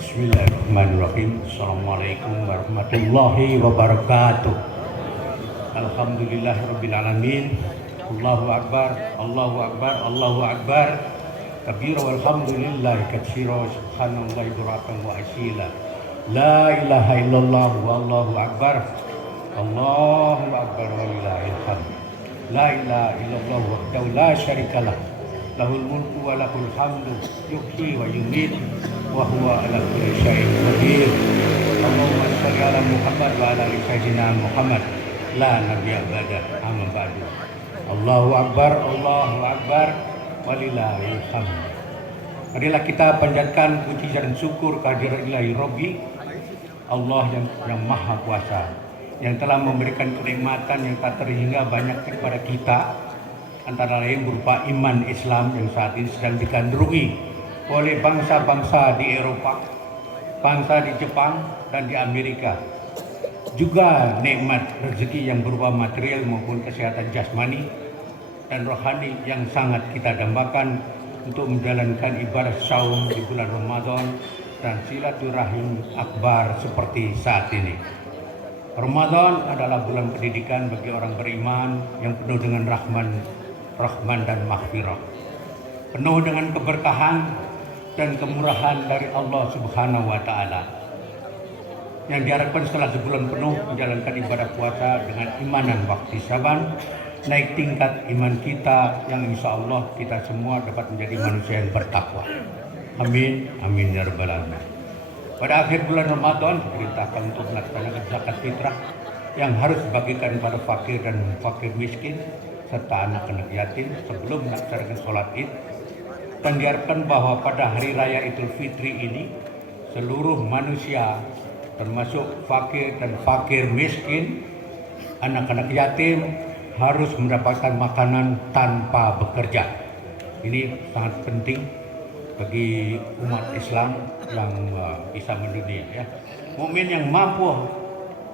Bismillahirrahmanirrahim. Assalamualaikum warahmatullahi wabarakatuh. Alhamdulillahirabbil alamin. Allahu akbar, Allahu akbar, Allahu akbar. Kabira walhamdulillahi katsira subhanallahi buratan wa asila. La ilaha illallah wallahu akbar. Allahu akbar walillahil hamd. La ilaha illallah wahdahu la syarikalah. Lahul mulku wa lahul hamdu yuhyi wa yumiit wa huwa ala kulli syai'in qadir. Allahumma shalli ala Muhammad wa ala ali sayyidina Muhammad la nabiyya ba'da amma ba'du. Allahu akbar, Allahu akbar walillahil hamd. Marilah kita panjatkan puji dan syukur kehadirat Ilahi Rabbi Allah yang Maha Kuasa, yang telah memberikan kenikmatan yang tak terhingga banyak kepada kita, antara lain berupa iman Islam yang saat ini sedang digandrungi oleh bangsa-bangsa di Eropa, bangsa di Jepang dan di Amerika. Juga nikmat rezeki yang berupa material maupun kesehatan jasmani dan rohani yang sangat kita dambakan untuk menjalankan ibadah saum di bulan Ramadan dan silaturahim akbar seperti saat ini. Ramadan adalah bulan pendidikan bagi orang beriman yang penuh dengan rahman dan maghfirah, penuh dengan keberkahan dan kemurahan dari Allah Subhanahu wa Ta'ala, yang diharapkan setelah sebulan penuh menjalankan ibadah puasa dengan iman dan ihtisaban, naik tingkat iman kita yang insya Allah kita semua dapat menjadi manusia yang bertakwa. Amin, amin ya rabbal alamin. Pada akhir bulan Ramadan diperintahkan untuk melaksanakan zakat fitrah yang harus dibagikan pada fakir dan fakir miskin serta anak-anak yatim sebelum melaksanakan sholat Id. Dan diharapkan bahwa pada hari raya Idul Fitri ini seluruh manusia termasuk fakir dan fakir miskin, anak-anak yatim harus mendapatkan makanan tanpa bekerja. Ini sangat penting bagi umat Islam yang bisa mendunia, ya. Mukmin yang mampu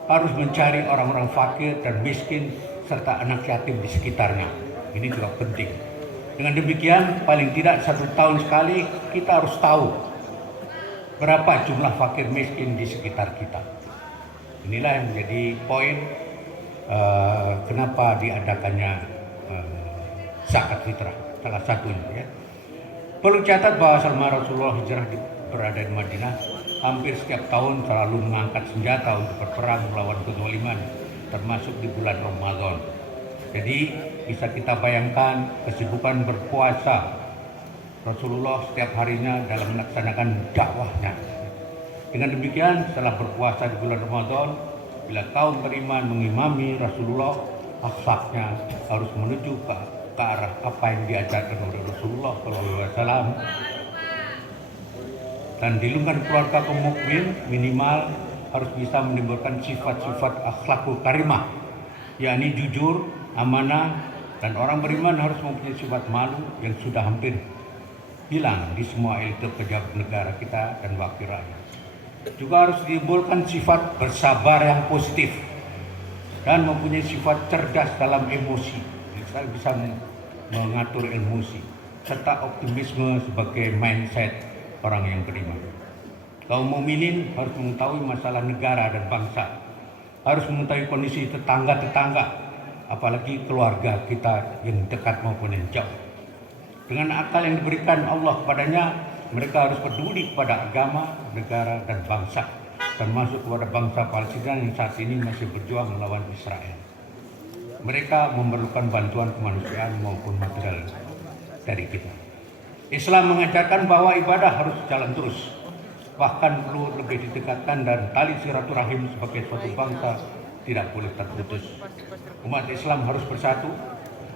harus mencari orang-orang fakir dan miskin serta anak yatim di sekitarnya. Ini juga penting. Dengan demikian, paling tidak 1 tahun sekali kita harus tahu berapa jumlah fakir miskin di sekitar kita. Inilah yang menjadi poin kenapa diadakannya zakat fitrah, salah satunya, ya. Perlu catat bahwa selama Rasulullah hijrah berada di Madinah, hampir setiap tahun selalu mengangkat senjata untuk berperang melawan kezaliman, termasuk di bulan Ramadan. Jadi bisa kita bayangkan kesibukan berpuasa Rasulullah setiap harinya dalam melaksanakan dakwahnya. Dengan demikian, setelah berpuasa di bulan Ramadan, bila kaum beriman mengimami Rasulullah, akhlaknya harus menuju ke arah apa yang diajarkan oleh Rasulullah SAW. Dan di lingkungan keluarga kaum mukmin minimal harus bisa menimbulkan sifat-sifat akhlakul karimah, yakni jujur, amanah, dan orang beriman harus mempunyai sifat malu yang sudah hampir hilang di semua elit pejabat negara kita dan wakil rakyat. Juga harus ditimbulkan sifat bersabar yang positif dan mempunyai sifat cerdas dalam emosi, bisa mengatur emosi, serta optimisme sebagai mindset orang yang beriman. Kaum mukminin harus mengetahui masalah negara dan bangsa, harus mengetahui kondisi tetangga-tetangga, apalagi keluarga kita yang dekat maupun yang jauh. Dengan akal yang diberikan Allah kepadanya, mereka harus peduli kepada agama, negara, dan bangsa, termasuk kepada bangsa Palestina yang saat ini masih berjuang melawan Israel. Mereka memerlukan bantuan kemanusiaan maupun material dari kita. Islam mengajarkan bahwa ibadah harus jalan terus, bahkan perlu lebih ditingkatkan, dan tali silaturahim sebagai suatu bangsa tidak boleh terputus. Umat Islam harus bersatu.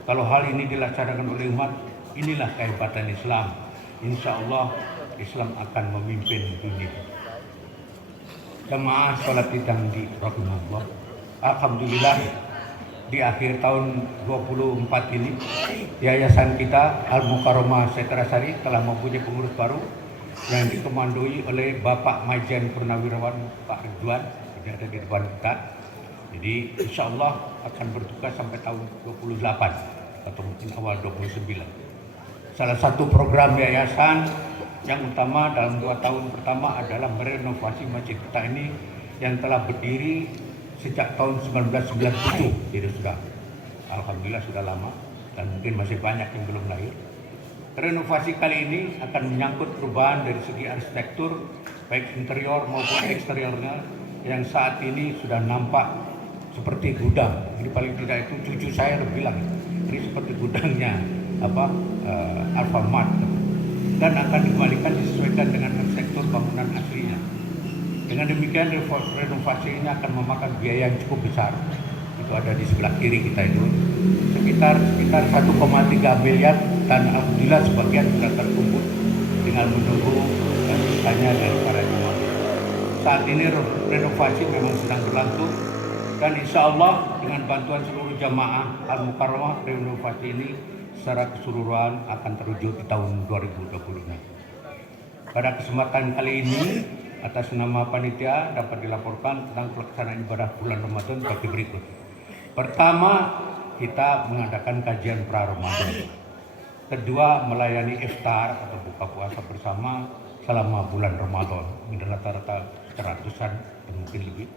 Kalau hal ini dilaksanakan oleh umat, inilah kehebatan Islam. Insya Allah Islam akan memimpin dunia. Jemaah sholat yang dirahimahullah, alhamdulillah di akhir tahun 24 ini yayasan kita Al Mukarramah Setrasari telah mempunyai pengurus baru yang dikomandoi oleh Bapak Majen Purnawirawan Pak Ridwan, yang ada di depan kita. Jadi insya Allah akan bertugas sampai tahun 28 atau mungkin awal 29. Salah satu program yayasan Yang utama dalam 2 tahun pertama adalah merenovasi masjid kita ini yang telah berdiri sejak tahun 1997. Jadi sudah, alhamdulillah sudah lama dan mungkin masih banyak yang belum lahir. Renovasi kali ini akan menyangkut perubahan dari segi arsitektur, baik interior maupun eksteriornya, yang saat ini sudah nampak seperti gudang. Ini paling tidak itu cucu saya bilang, ini seperti gudangnya Alfamart, dan akan dikembalikan disesuaikan dengan arsitektur bangunan aslinya. Dengan demikian renovasi ini akan memakan biaya yang cukup besar. Itu ada di sebelah kiri kita itu, sekitar 1,3 miliar, dan alhamdulillah sebagian sudah terkumpul, tinggal menunggu sisanya dari para jemaah. Saat ini renovasi memang sedang berlangsung, dan insya Allah dengan bantuan seluruh jamaah Al-Mukarramah, renovasi ini secara keseluruhan akan terwujud di tahun 2020. Pada kesempatan kali ini, atas nama panitia dapat dilaporkan tentang pelaksanaan ibadah bulan Ramadan sebagai berikut. Pertama, kita mengadakan kajian pra-Ramadan. Kedua, melayani iftar atau buka puasa bersama selama bulan Ramadan. Ini rata-rata 100-an dan mungkin lebih.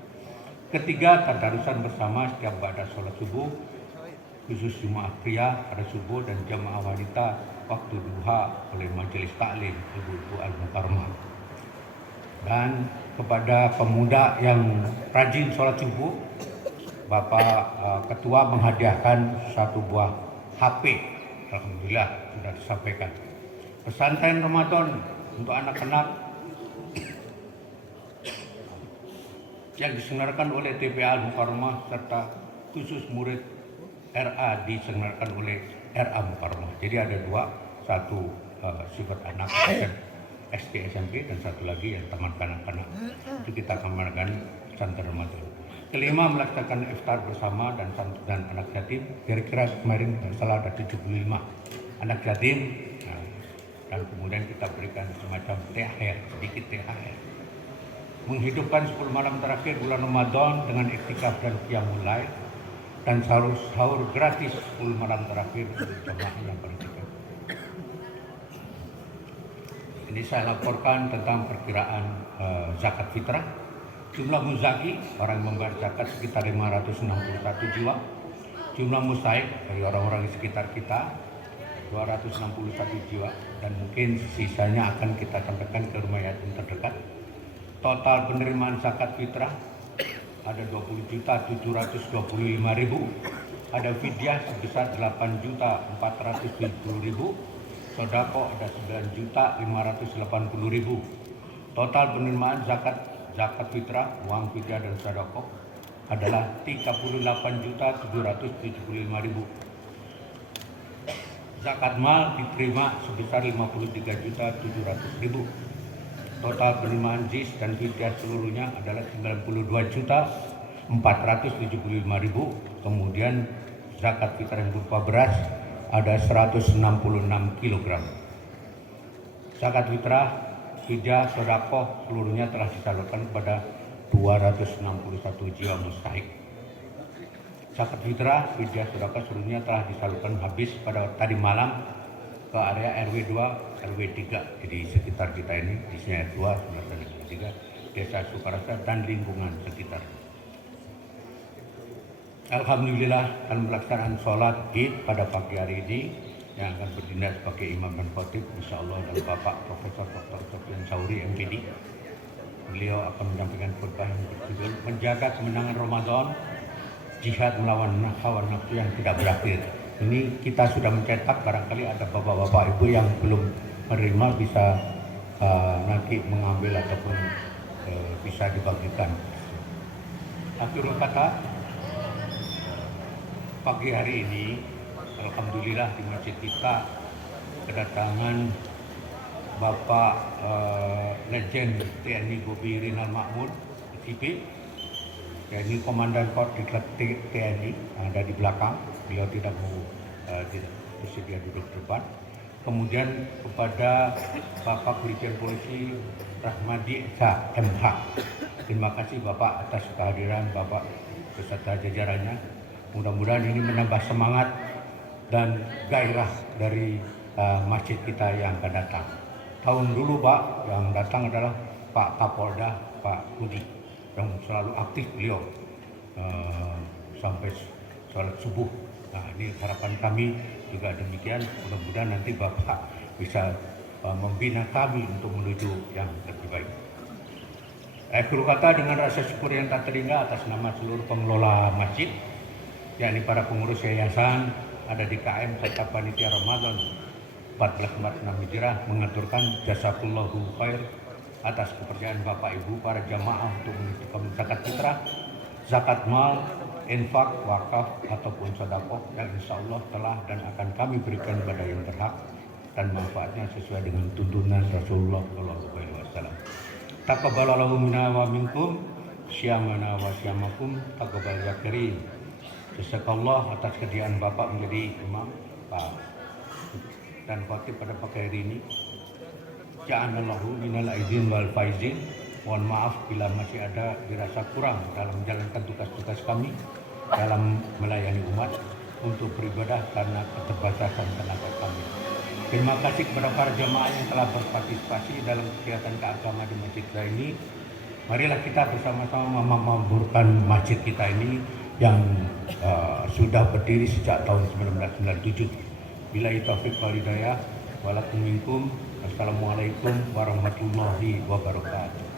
Ketiga, tadarusan bersama setiap ba'da sholat subuh, khusus jemaah pria pada subuh dan jamaah wanita waktu duha oleh majelis taklim ibu-ibu Al-Mukarramah. Dan kepada pemuda yang rajin sholat subuh, Bapak Ketua menghadiahkan 1 buah HP. Alhamdulillah sudah disampaikan. Pesantren Ramadan untuk anak-anak yang diselenggarakan oleh TPA Al-Mukarramah serta khusus murid RA diselenggarakan oleh RA Mukarramah. Jadi ada 2, satu sifat anak SD SMP dan satu lagi yang taman kanak-kanak. Itu kita akan mengadakan pesantren Ramadan. Kelima, melaksanakan iftar bersama dan anak yatim. Kira-kira kemarin salah ada 75 anak yatim. Dan kemudian kita berikan semacam THR, sedikit THR. Menghidupkan 10 malam terakhir bulan Ramadan dengan iktikaf dan qiyamul lail, dan sahur gratis 10 malam terakhir untuk jemaah yang beriktikaf. Ini saya laporkan tentang perkiraan zakat fitrah. Jumlah muzaki, orang yang membayar zakat sekitar 561 jiwa. Jumlah mustahiq dari orang-orang di sekitar kita 261 jiwa, dan mungkin sisanya akan kita sampaikan ke rumah yatim terdekat. Total penerimaan zakat fitrah ada 20.725.000, ada fidyah sebesar 8.470.000, sodako ada 9.580.000. Total penerimaan zakat fitrah, uang fidyah dan sodako adalah 38.775.000. Zakat mal diterima sebesar 53.700.000. Total penerimaan jis dan fidyah seluruhnya adalah 92.475.000. Kemudian zakat fitrah yang berupa beras ada 166 kg. Zakat fitrah, fidyah, sedekah seluruhnya telah disalurkan kepada 261 jiwa mustahik. Zakat fitrah, fidyah, sedekah seluruhnya telah disalurkan habis pada tadi malam ke area RW 2, RW 3. Jadi sekitar kita ini di sini RW 2, 19, Desa Sukarasa dan lingkungan sekitar. Alhamdulillah, dalam pelaksanaan sholat Id pada pagi hari ini yang akan bertindak sebagai imam dan khatib, insyaallah adalah Bapak Profesor Dr. Sofyan Sauri MPD. Beliau akan menyampaikan khutbah yang berjudul Menjaga Kemenangan Ramadan, Jihad Melawan Hawa Nafsu yang Tidak Berakhir. Ini kita sudah mencetak, barangkali ada bapak-bapak ibu yang belum menerima bisa nanti mengambil ataupun bisa dibagikan. Akhirul kata, pagi hari ini alhamdulillah di masjid kita kedatangan Bapak Legend TNI Bobi Rinal Makmur, IP, TNI Komandan Korps Diklat TNI, ada di belakang. Beliau tidak mau tidak bersedia duduk depan. Kemudian kepada Bapak Brigjen Polisi Rahmadi Esa MH, terima kasih Bapak atas kehadiran Bapak beserta jajarannya. Mudah-mudahan ini menambah semangat dan gairah dari masjid kita yang akan datang. tahun dulu Pak, yang datang adalah Pak Kapolda, Pak Budi, yang selalu aktif beliau sampai sholat subuh. Nah, ini harapan kami juga demikian, mudah-mudahan nanti Bapak bisa membina kami untuk menuju yang lebih baik. Akhir kata, dengan rasa syukur yang tak terhingga atas nama seluruh pengelola masjid, yakni para pengurus yayasan ada di KM serta panitia Ramadan 1446 Hijrah, mengaturkan jazakallahu khair atas kepercayaan Bapak Ibu para jamaah untuk menentukan zakat fitrah, zakat mal, infak, wakaf ataupun sedekah yang insya Allah telah dan akan kami berikan kepada yang berhak dan manfaatnya sesuai dengan tuntunan Rasulullah SAW. Taqabbalallahu minna wa minkum, syamana wa syamakum, taqabbal ya karim. Jazakallah atas kesediaan Bapak menjadi imam Pak dan khatib pada pagi hari ini. Ja'anallahu minal aidin wal faizin. Mohon maaf bila masih ada dirasa kurang dalam menjalankan tugas-tugas kami dalam melayani umat untuk beribadah karena keterbatasan tenaga kami. Terima kasih kepada para jemaah yang telah berpartisipasi dalam kegiatan keagamaan di masjid kita ini. Marilah kita bersama-sama memamurkan masjid kita ini yang sudah berdiri sejak tahun 1997. Billahi taufiq wal hidayah. Walakum minkum. Assalamualaikum warahmatullahi wabarakatuh.